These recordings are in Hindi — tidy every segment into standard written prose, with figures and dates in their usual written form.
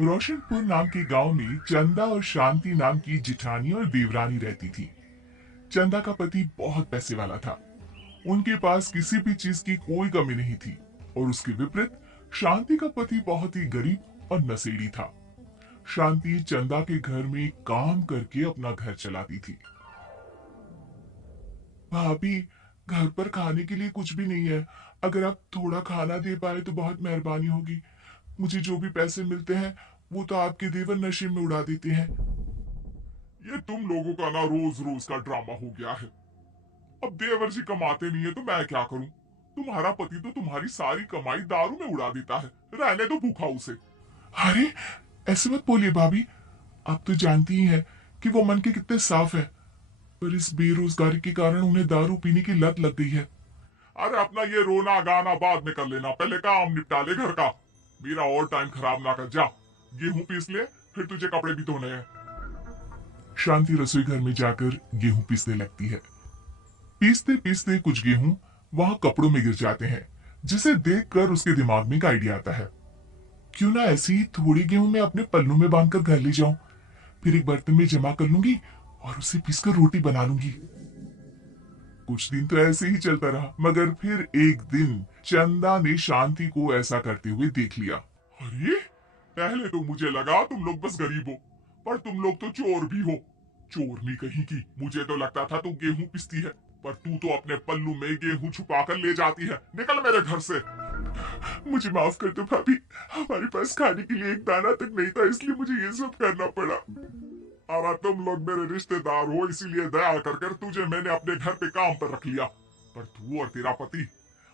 रोशनपुर नाम के गांव में चंदा और शांति नाम की जिठानी और देवरानी रहती थी। चंदा का पति बहुत पैसे वाला था। उनके पास किसी भी चीज की कोई कमी नहीं थी। और उसके विपरीत शांति का पति बहुत ही गरीब और नशेड़ी था। शांति चंदा के घर में काम करके अपना घर चलाती थी। भाभी, घर पर खाने के लिए कुछ भी नहीं है। अगर आप थोड़ा खाना दे पाए तो बहुत मेहरबानी होगी। मुझे जो भी पैसे मिलते हैं वो तो आपके देवर नशे में उड़ा देते हैं। ये तुम लोगों का ना रोज रोज का ड्रामा हो गया है। अब देवर जी कमाते नहीं है तो मैं क्या करूं। तुम्हारा पति तो तुम्हारी सारी कमाई दारू में उड़ा देता है। रहने दो भूखा उसे। अरे, ऐसे मत बोलिए भाभी। आप तो जानती ही हैं कि वो मन के कितने साफ है। पर इस बेरोजगारी के कारण उन्हें दारू पीने की लत लग गई है। अरे अपना ये रोना गाना बाद में कर लेना, पहले काम निपटा ले घर का। मेरा और टाइम खराब ना कर। जा गेहूं पीस ले, फिर तुझे कपड़े भी धोने हैं। शांति रसोई घर में जाकर गेहूं पीसने लगती है। पीसते पीसते कुछ गेहूं वहां कपड़ों में गिर जाते हैं, जिसे देखकर उसके दिमाग में एक आइडिया आता है। क्यों ना ऐसी ही थोड़ी गेहूं मैं अपने पल्लू में बांधकर घर ले जाऊं, फिर एक बर्तन में जमा कर लूंगी और उसे पीसकर रोटी बना लूंगी। कुछ दिन तो ऐसे ही चलता रहा, मगर फिर एक दिन चंदा ने शांति को ऐसा करते हुए देख लिया। अरे, पहले तो मुझे लगा तुम लोग बस गरीब हो, पर तुम लोग तो चोर भी हो। चोरनी कहीं की, मुझे तो लगता था तुम गेहूं पिसती है, पर तू तो अपने पल्लू में गेहूं छुपा कर ले जाती है। निकल मेरे घर से। मुझे माफ कर दो भाभी, हमारे पास खाने के लिए एक दाना तक नहीं था, इसलिए मुझे ये सब करना पड़ा। अरे तुम लोग मेरे रिश्तेदार हो, इसीलिए दया कर कर तुझे मैंने अपने घर पे काम पर रख लिया। पर तू और तेरा पति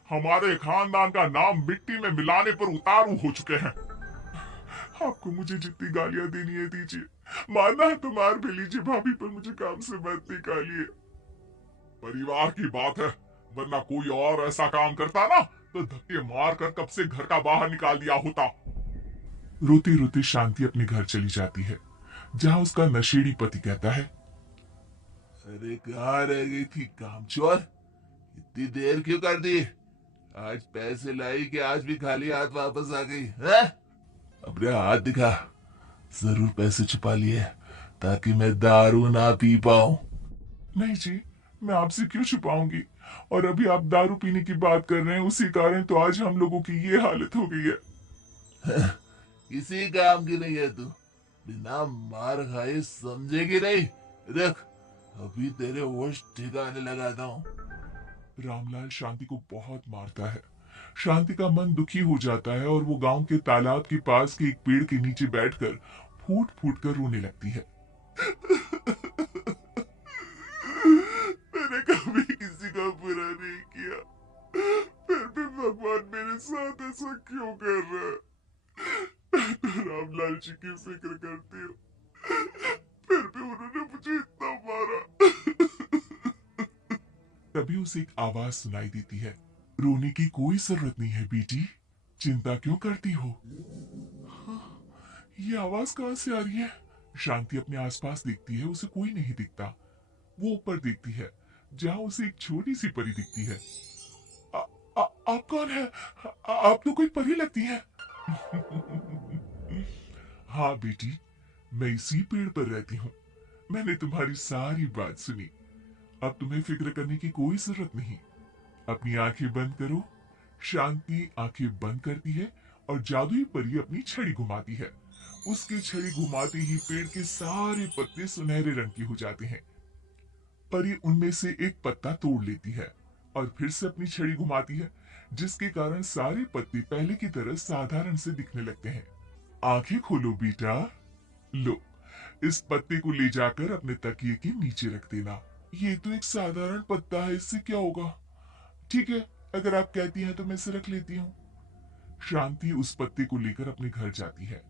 हमारे खानदान का नाम मिट्टी में मिलाने पर उतारू हो चुके हैं। आपको मुझे जितनी गालियां देनी है दीजिए, मानना है तो मार भी लीजिए भाभी, पर मुझे काम से मत निकालिए। परिवार की बात है, वरना कोई और ऐसा काम करता ना तो धक्के मार कर कब से घर का बाहर निकाल दिया होता। रोती रोती शांति अपने घर चली जाती है, जहां उसका नशेड़ी पति कहता है, अरे कहाँ रह गई थी कामचोर? इतनी देर क्यों कर दी? आज पैसे लाई कि आज भी खाली हाथ वापस आ गई है? अपने हाथ दिखा। जरूर पैसे छुपा लिए ताकि मैं दारू ना पी पाऊं। नहीं जी, मैं आपसे क्यों छुपाऊंगी। और अभी आप दारू पीने की बात कर रहे हैं, उसी कारण तो आज हम लोगों की ये हालत हो गई है। किसी काम की नहीं है तू। बिना मार खाए समझेगी नहीं। देख, अभी तेरे होश ठिकाने लगाता हूँ। रामलाल शांति को बहुत मारता है। शांति का मन दुखी हो जाता है और वो गांव के तालाब के पास के एक पेड़ के नीचे बैठकर फूट फूट कर रोने लगती है। मैंने कभी किसी का बुरा नहीं किया, फिर भी भगवान मेरे साथ ऐसा क्यों कर रहा है। मैं तो रामलाल जी की फिक्र करती हूँ, फिर भी उन्होंने मुझे इतना मारा। तभी उसे एक आवाज सुनाई देती है। रोने की कोई जरूरत नहीं है बेटी, चिंता क्यों करती हो। हाँ, ये आवाज कहाँ से आ रही है। शांति अपने आसपास देखती है, उसे कोई नहीं दिखता। वो ऊपर देखती है, जहाँ उसे एक छोटी सी परी दिखती है। आ, आप कौन है। आप तो कोई परी लगती है। हाँ बेटी, मैं इसी पेड़ पर रहती हूँ। मैंने तुम्हारी सारी बात सुनी। अब तुम्हें फिक्र करने की कोई जरूरत नहीं। अपनी आंखें बंद करो। शांति आंखें बंद करती है और जादुई परी अपनी छड़ी घुमाती है। उसकी छड़ी घुमाते ही पेड़ के सारे पत्ते सुनहरे रंग के हो जाते हैं। परी उनमें से एक पत्ता तोड़ लेती है और फिर से अपनी छड़ी घुमाती है, जिसके कारण सारे पत्ते पहले की तरह साधारण से दिखने लगते हैं। आंखें खोलो बेटा। लो, इस पत्ते को ले जाकर अपने तकिए के नीचे रख देना। ये तो एक साधारण पत्ता है, इससे क्या होगा। ठीक है, अगर आप कहती हैं तो मैं इसे रख लेती हूँ। शांति उस पत्ते को लेकर अपने घर जाती है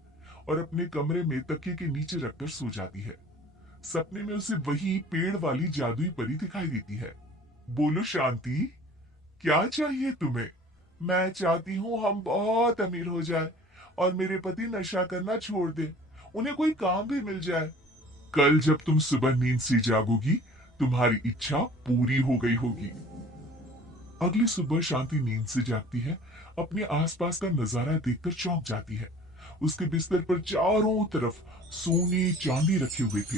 और अपने कमरे में तकिए के नीचे रखकर सो जाती है। सपने में उसे वही पेड़ वाली जादुई परी दिखाई देती है। बोलो शांति, क्या चाहिए तुम्हें। मैं चाहती हूँ हम बहुत अमीर हो जाए और मेरे पति नशा करना छोड़ दे, उन्हें कोई काम भी मिल जाए। कल जब तुम सुबह नींद से जागोगी, तुम्हारी इच्छा पूरी हो गई होगी। अगली सुबह शांति नींद से जागती है, अपने आसपास का नजारा देखकर चौंक जाती है। उसके बिस्तर पर चारों तरफ सोने चांदी रखे हुए थे।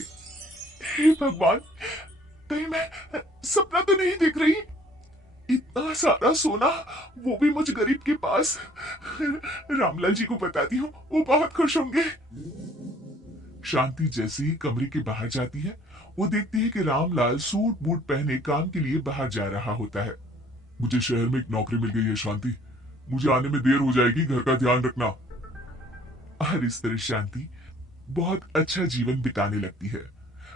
हे भगवान, कहीं मैं सपना तो नहीं देख रही? इतना सारा सोना, वो भी मुझ गरीब के पास। रामलाल जी को बताती हूँ, वो बहुत खुश होंगे। शांति जैसे ही कमरे के बाहर जाती है, वो देखती है कि रामलाल सूट बूट पहने काम के लिए बाहर जा रहा होता है। मुझे शहर में एक नौकरी मिल गई है शांति, मुझे आने में देर हो जाएगी, घर का ध्यान रखना। और इस तरह शांति बहुत अच्छा जीवन बिताने लगती है।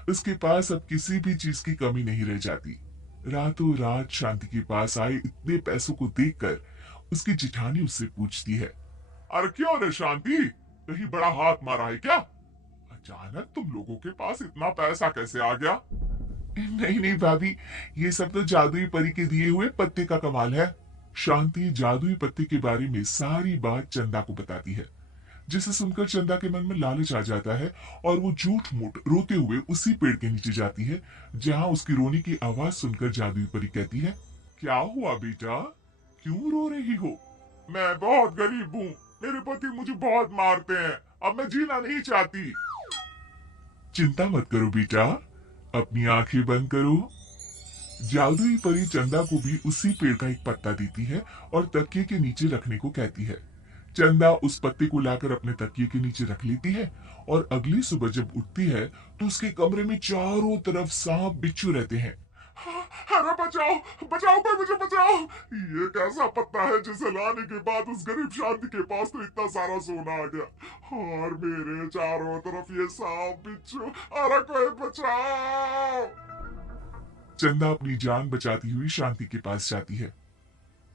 उसके पास अब किसी भी चीज की कमी नहीं रह जाती। रातों रात शांति के पास आए इतने पैसों को देखकर उसकी जिठानी उससे पूछती है, अरे क्यों रे शांति, कहीं बड़ा हाथ मारा है क्या? अचानक तुम लोगों के पास इतना पैसा कैसे आ गया? नहीं नहीं भाभी, ये सब तो जादुई परी के दिए हुए पत्ते का कमाल है। शांति जादुई पत्ते के बारे में सारी बात चंदा को बताती है, जिसे सुनकर चंदा के मन में लालच आ जाता है और वो झूठ मूठ रोते हुए उसी पेड़ के नीचे जाती है जहां उसकी रोने की आवाज सुनकर जादुई परी कहती है, क्या हुआ बेटा, क्यों रो रही हो? मैं बहुत गरीब हूँ, मेरे पति मुझे बहुत मारते हैं, अब मैं जीना नहीं चाहती। चिंता मत करो बेटा, अपनी आंखें बंद करो। जादुई परी चंदा को भी उसी पेड़ का एक पत्ता देती है और तकिए के नीचे रखने को कहती है। चंदा उस पत्ते को लाकर अपने तकिए के नीचे रख लेती है और अगली सुबह जब उठती है तो उसके कमरे में चारों तरफ सांप बिच्छू रहते हैं। अरे बचाओ, बचाओ, कोई मुझे बचाओ! ये कैसा पत्ता है जिसे लाने के बाद उस गरीब शांति के पास तो इतना सारा सोना आ गया, और मेरे चारों तरफ ये सांप बिच्छू! अरे कोई बचाओ! चंदा अपनी जान बचाती हुई शांति के पास जाती है।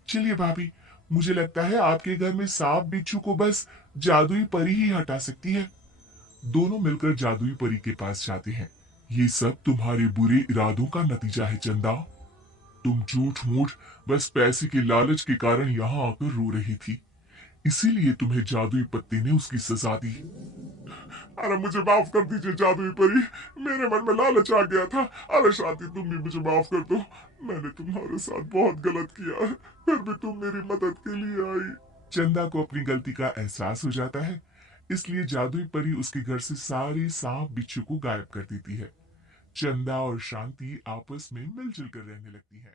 चलिए भाभी, मुझे लगता है आपके घर में सांप बिच्छू को बस जादुई परी ही हटा सकती है। दोनों मिलकर जादुई परी के पास जाते हैं। ये सब तुम्हारे बुरे इरादों का नतीजा है चंदा। तुम झूठ मूठ बस पैसे के लालच के कारण यहाँ आकर रो रही थी, इसीलिए तुम्हें जादुई पत्ते ने उसकी सजा दी। अरे मुझे माफ कर दीजिए जादुई परी, मेरे मन में लालच आ गया था। अरे शांति, तुम भी मुझे माफ कर दो, मैंने तुम्हारे साथ बहुत गलत किया है, फिर भी तुम मेरी मदद के लिए आई। चंदा को अपनी गलती का एहसास हो जाता है, इसलिए जादुई परी उसके घर से सारे सांप बिच्छू को गायब कर देती है। चंदा और शांति आपस में मिलजुल कर रहने लगती है।